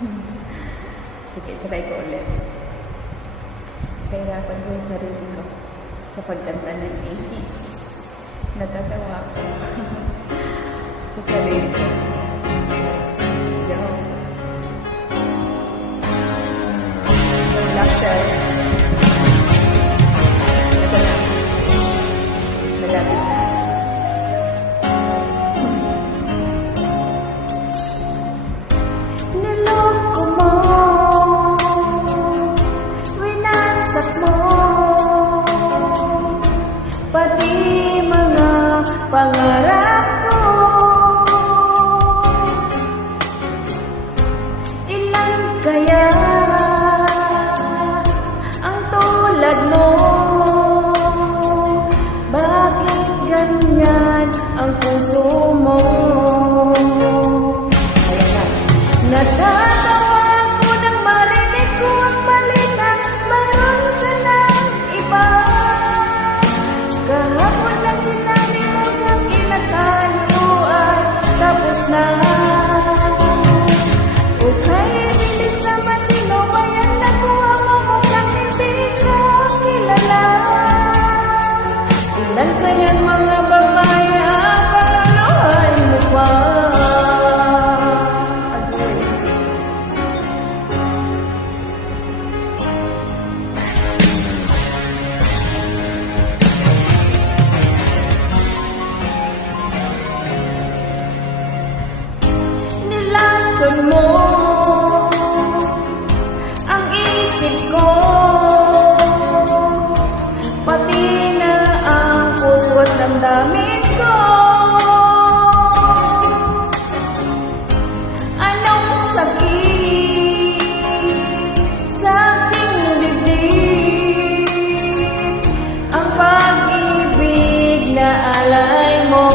Sige, try ko ulit. Kahirapan ko yung sarili ko sa pagkanta ng 80s. Natatawa ko sa sarili ko. Yo. Laughter. Ito na. Malapit na. Niloko mo, winasak mo, pati mga pangarap ko. Ilan kaya ang tulad mo? Bakit ganyan ang puso mo? Natatawa ako nang marinig ko ang balita, mayroon ka ng iba. Kahapon lang sinabi mo sa akin na tayo ay tapos na. Okay, bilis naman, sino ba yan nakuha mo mukhang hindi ko kilala? Ilan kayang mga babae ang paranoid mo pa? Nilason mo ang isip ko, pati na ang puso at damdamin ko. Anong sakit sa aking dibdib, ang pag-ibig na alay mo.